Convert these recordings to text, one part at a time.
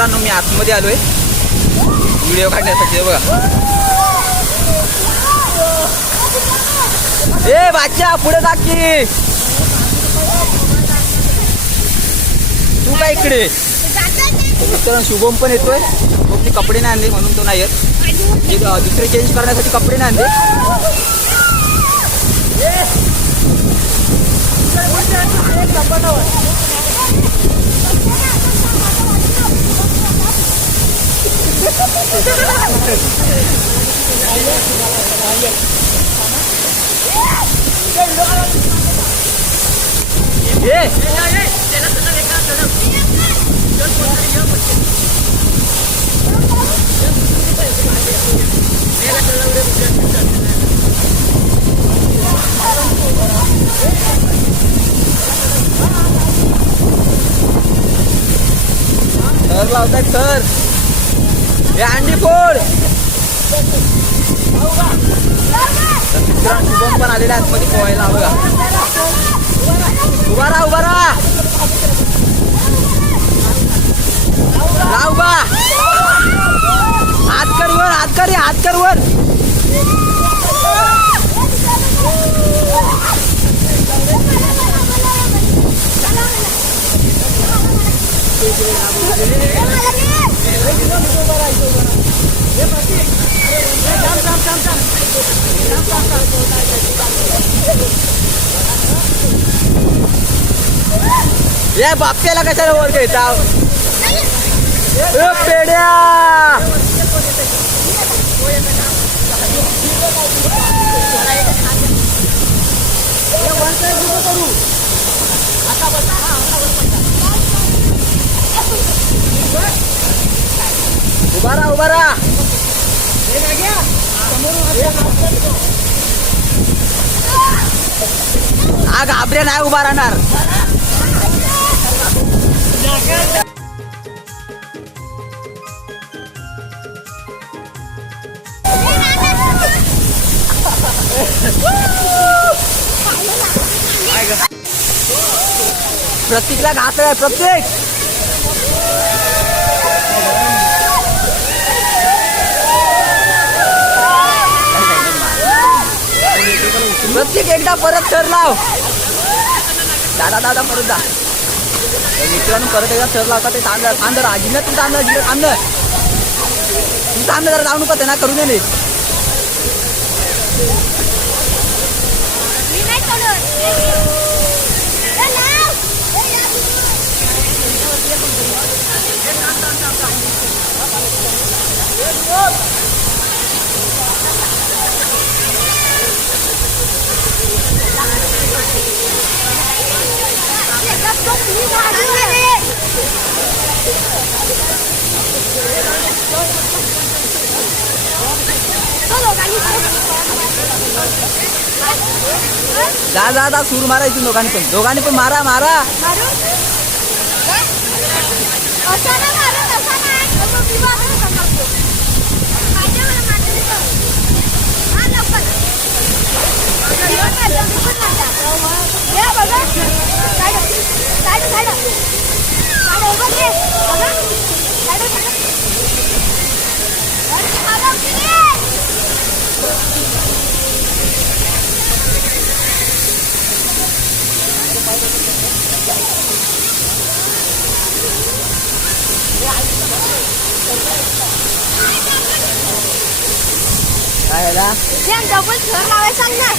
मित्रांनो मी आतमध्ये आलोय व्हिडिओ काढण्यासाठी. बघा ए बाच्या पुढे जा की तू काय इकडे. मित्रांनो शुभम पण येतोय. ते कपडे नाही आणले म्हणून तो नाही येत. दुसरे चेंज करण्यासाठी कपडे नाही आणले. थर लावताय थर. हे अंडी फोड. मित्रांनो शुभम पण आलेला आतमध्ये पोहायला. बघा उभा राहा उभा राहा. राव बा हात कर वर हात कर हात कर वर. या बाप्याला कशाला वर घेता पेड्या. उभा राहा उभा राहा. हा घाबरे नाही उभा राहणार. प्रत्येकला घात आहे प्रत्येक. प्रत्येक एकदा परत थर लाव. दादा दादा परत जा. मित्रांनो परत एकदा थर लावता ते थांब आजीला तू थांब थांब तू थांब जरा जाऊ नको ना करू दे. जा जा जा सूर मारायची दोघांनी पण मारा मारा. काय डबल थर लावायला सांग ना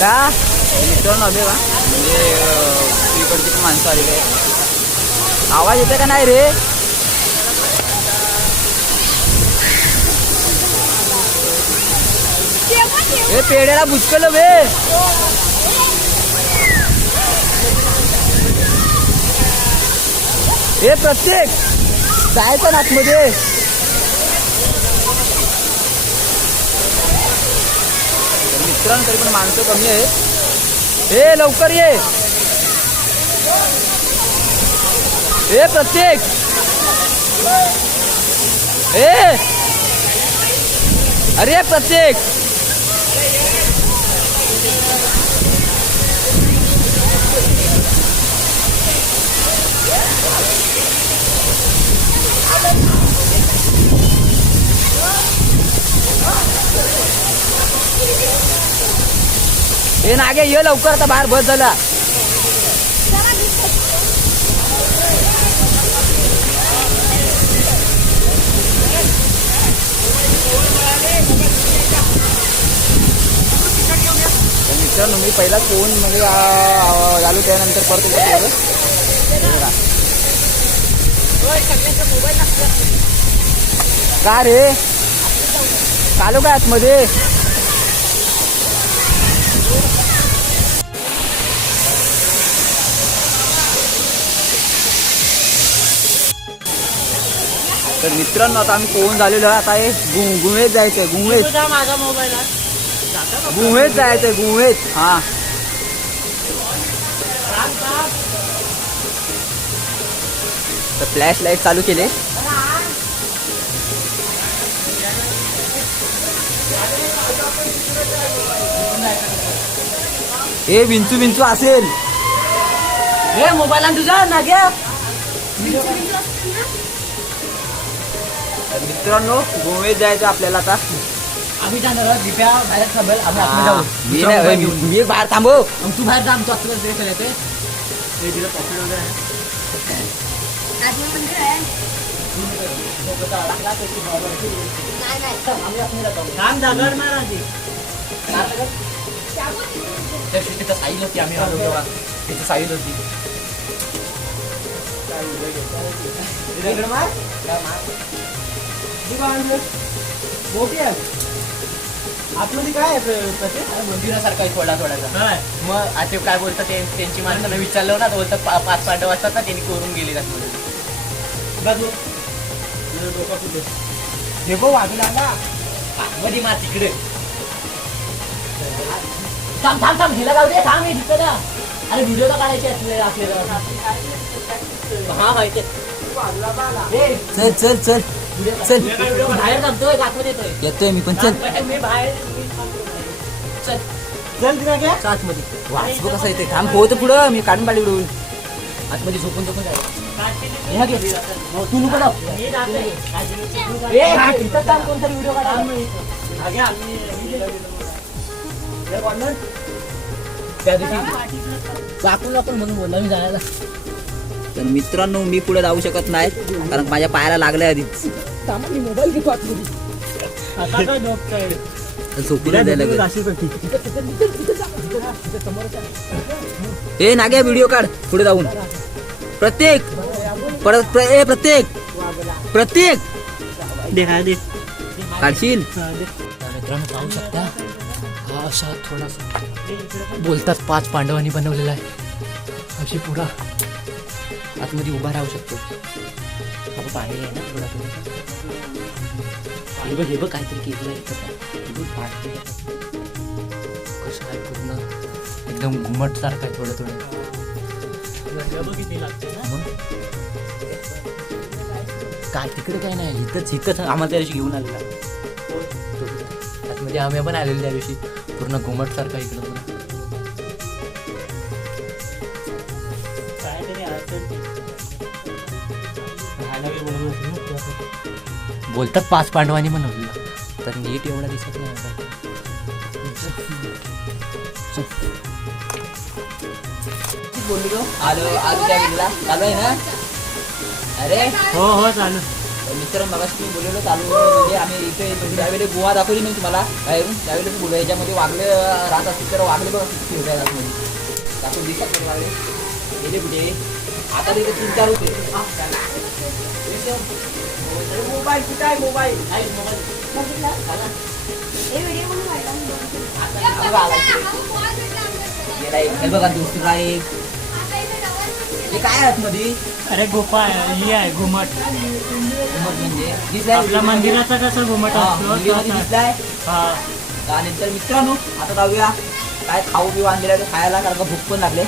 का. मित्रांनो अबे बा म्हणजे इकडची पण माणसं आलेली आहे. आवाज येते का नाही रे. हे पेड्याला बुचकलं बे. हे प्रत्येक जायचं ना आतमध्ये. मित्रांनो तरी पण माणसं कमी आहेत. हे लवकर ये. हे प्रत्येक हे अरे प्रत्येक हे नागे ये लवकर आता बाहेर बस झाला. मित्रांनो मी पहिला फोन म्हणजे झालो त्यानंतर परत का रे चालू काय आतमध्ये. तर मित्रांनो आता आम्ही पोहून झालेलो आहे. आता हे गुहेत जायचंय. गुहेत माझा मोबाईल गुहेत जायचंय. गुहेत हा तर फ्लॅश लाईट चालू केले. हे विंचू विंचू असेल. हे मोबाईल आणि तुझा ना घ्या. मित्रांनो गोव्यात जायचं आपल्याला आता. आम्ही जाणार दिप्या बाहेर थांबेल. आम्ही आतमध्ये जाऊ. मी बाहेर थांबव. तू बाहेर जा. आमचं आतमध्ये ड्रेस येते. तिला पॉकेट वगैरे आहे. थांब दगड मार आधी. तिथं साईल होती. आम्ही आलो तेव्हा तिथं साईल होती. दगड मार. मोठी आहे आतमध्ये. काय मंदिरासारखा आहे थोडा थोडासा. मग आता काय बोलतात ते त्यांची माणसाला विचारलं ना. बोलतात 5 पांडव असतात ना. त्यांनी करून गेले आतमध्ये. हे बघ वागला ना आतमध्ये मार तिकडे. थांब थांब थांब. हिला गाव दे. थांब हे तिकडे. अरे व्हिडिओ तर काढायचे आपल्याला. हा माहिती. चल चल चल चल. बाहेर थांबतोय. आतमध्ये येतोय मी पण. चल मी बाहेर. चल चल तिला घ्या आतमध्ये. वाचबो कसं येते. थांब पोहतो पुढं. मी काढून पाडी उडवून आतमध्ये झोपून झोपून जायचं. तू नको कोणतरी व्हिडिओ काढा. त्या दिवशी वाकून वाकून म्हणून बोलला मी जायला. तर मित्रांनो मी पुढे जाऊ शकत नाही कारण माझ्या पायाला लागलंय आधीच. मी मोबाईल घेतो आतमध्ये. हे नाग्या व्हिडिओ काढ पुढे जाऊन. प्रत्येक प्रत्येक काढशील. मित्रांनो पाहू शकता हा असा थोडासा बोलतात 5 पांडवांनी बनवलेला आहे. अशी पुरा आतमध्ये उभा राहू शकतो. पाणी आहे ना थोडा थोडा. हे बघ काहीतरी केलं कसं आहे पूर्ण एकदम घुमट सारखं आहे. थोडं थोडं काय तिकडे काय नाही. इथंच आम्हाला त्या दिवशी घेऊन आलेला. आतमध्ये आम्ही पण आलेलो त्या दिवशी. पूर्ण घुमट सारखं इकडं पूर्ण. बोलतात 5 पांडवांनी बनवलेलं तर नीट एवढा दिसत नाही. बोललो आलो आलो त्या गेला चालू आहे ना. अरे हो हो चालू. मित्र मगाशी मी बोललेलो चालू. म्हणजे आम्ही इथे त्यावेळेला गोवा दाखवली नाही तुम्हाला बाहेरून. त्यावेळेला बोललो याच्यामध्ये वागले राहत असतील तर वागले बघ फिरताय आतमध्ये. दाखवून दिसतात वागले गेले कुठे. आता तिथे 3-4 होते. मोबाईल कुठे आहे. मोबाईल बघा दुसरा एक. हे काय आतमध्ये. अरे गुफा ही आहे घुमट. म्हणजे आपल्या मंदिराचा कसं घुमट असतो दिसलाय. त्यानंतर मित्रांनो आता जाऊया काय खाऊ पिऊ आणलेलं आहे खायला कारण का भूक पण लागले.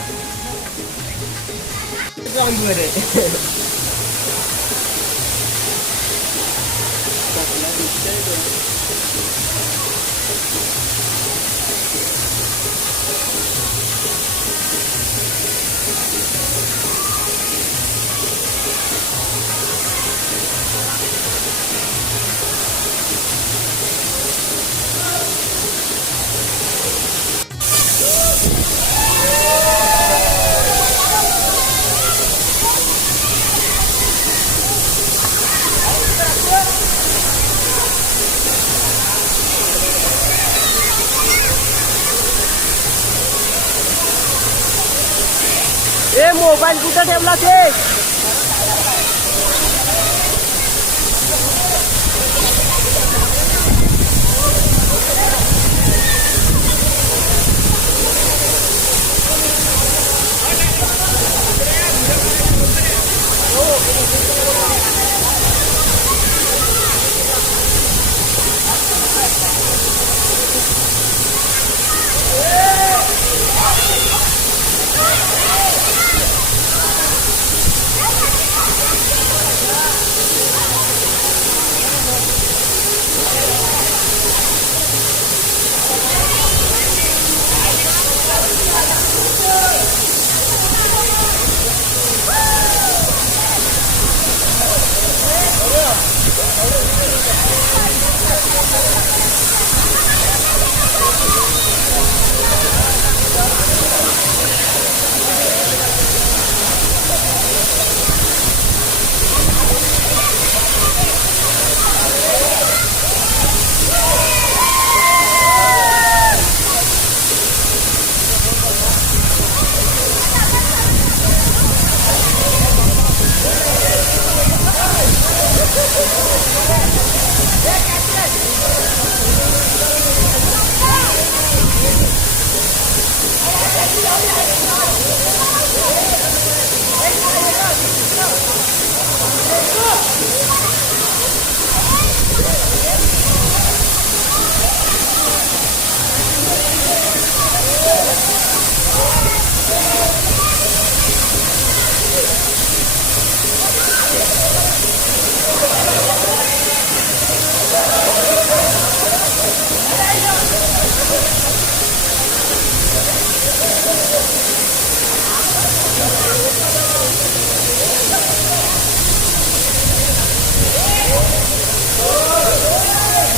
ए मोबाईल कुठं ठेवला ते?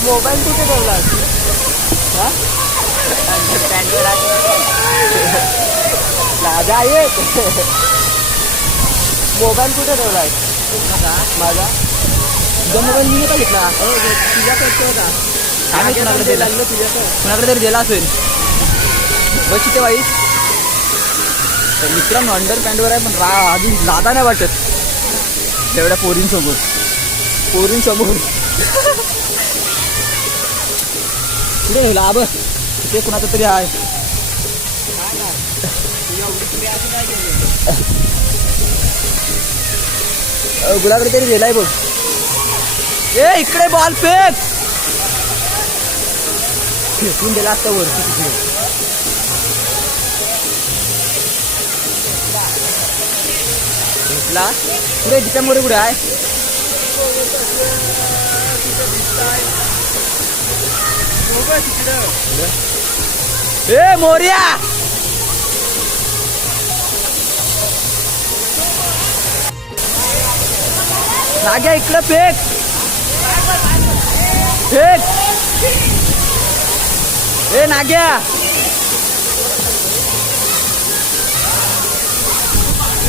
मोबाईल कुठे ठेवला? राजा एक मोबाईल कुठे ठेवलाय माझा? तुझा मोबाईल मी का घेतला? तुझ्याकडे होता. काय कुणाकडे दिला? कुणाकडे तरी दिला असेल. बस इथे वाईट. तर मित्रांनो अंडर पॅन्टवर आहे पण अजून लादा नाही वाटत तेवढ्या पोरींसमोर. पुढे ठेवला आब ते कुणाचं तरी आहे. गुलाकडे तरी गेलाय बघ. ए इकडे बॉल फेकून दिला असता वरती तिकडे. भेटला पुढे तिच्यामुळे कुठे आहे? ए मोर्या नाग्या इकडं फेक. ए नाग्या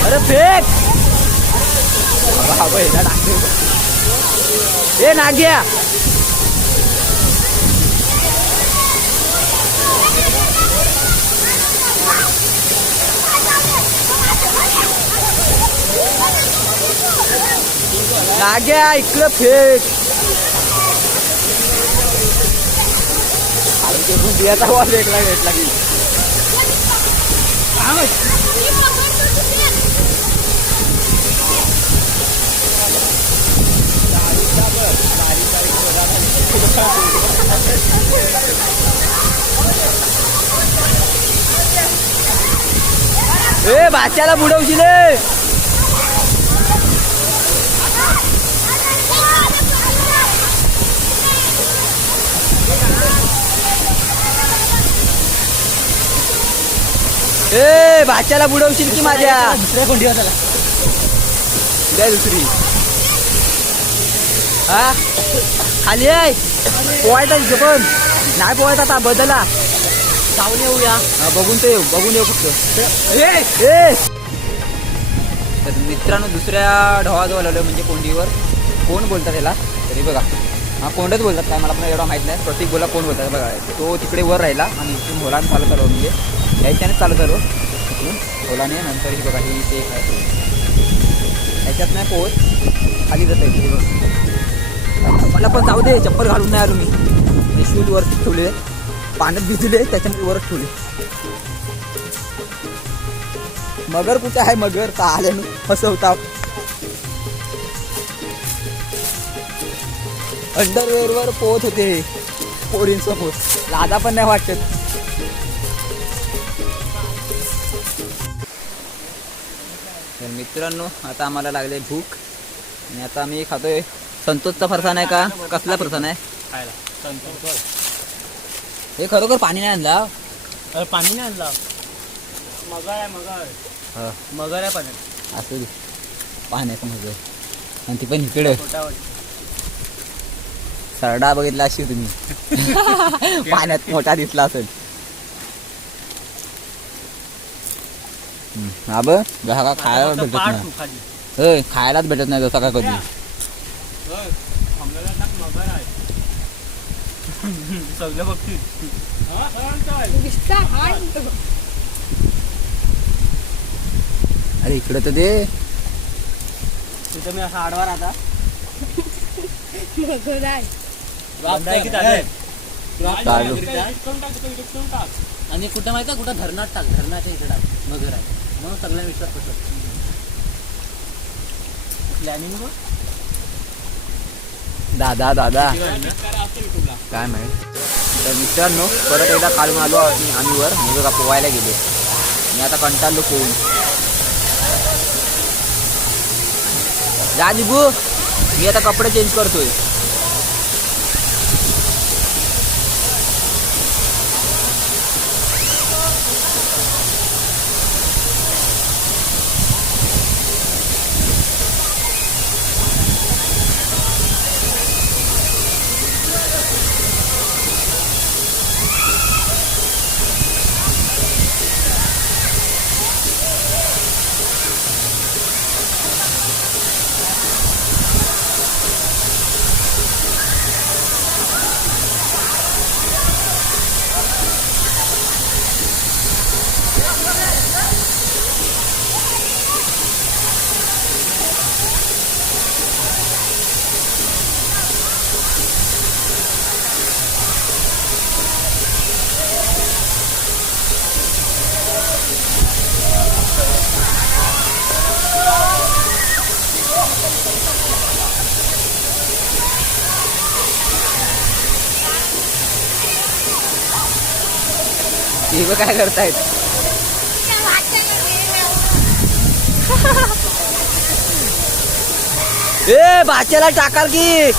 अरे फेक. ए नाग्या नाग्या इकडं फेक. बुंदियाचा बॉल भेटला की ए बाच्याला बुडवशील. ए बाच्याला बुडवशील की माझ्या? दुसऱ्या कोणती वाटायला द्या दुसरी. हा खाली आहे पोहायचा पण नाही पोहायचा आता बदला जाऊन येऊया. बघून येऊ फक्त. तर मित्रांनो दुसऱ्या ढवाजवळ आलो म्हणजे कोंडीवर. कोण बोलतात त्याला तरी बघा. हा कोंडच बोलतात काय मला पण एवढा माहीत नाही. प्रत्येक बोला कोण बोलतात बघा. तो तिकडे वर राहिला आणि इथून बोला चालू झालो म्हणजे याच्याने चालू झालो. ओलाने नंतर ही बघा ही ते काय त्याच्यात नाही पोहोच खाली जात आहे मला पण जाऊ दे चप्पल घालून नाही आलो मी शूज वर ठेवले पाण्यात भिजले त्याच्यामध्ये वरच ठेवले मगर कुठे आहे मगर का आल्यानं फसवता अंडरवेअर वर पोहत होते पोरींसोबत लादा पण नाही वाटत तर मित्रांनो आता आम्हाला लागले भूक आणि आता आम्ही खातोय संतोषचा फरसाण आहे का कसला फरसाण आहे खायला संतोष हे खरोखर पाणी नाही आणला अरे पाणी नाही आणला मगर आहे मगर आहे पाण्यात असं पाण्याचं मग आणि ती पण इकडे पोटावर सरडा बघितला अशी तुम्ही पाण्यात मोठा दिसला असेल हा बघ का खायला भेटत नाही खाली होय खायलाच भेटत नाही जसं का कधी आम्हाला मगर आहे सगळं बघतील अरे इकडे तर दे तिथं मी असा आडवा राहता चालू. आणि कुठं माहिती आहे कुठं धरणात टाक धरणाच्या इकडे टाक मगर आहे म्हणून सगळ्या विश्वास पडतो प्लॅनिंग दादा काय माहित तर मित्रांनो परत एकदा खालून आलो आम्ही वर मी बघा पोवायला गेले मी आता कंटाळलो पोहून जा निघू मी आता कपडे चेंज करतोय हे काय करतायत ए बाच्याला टाकाल की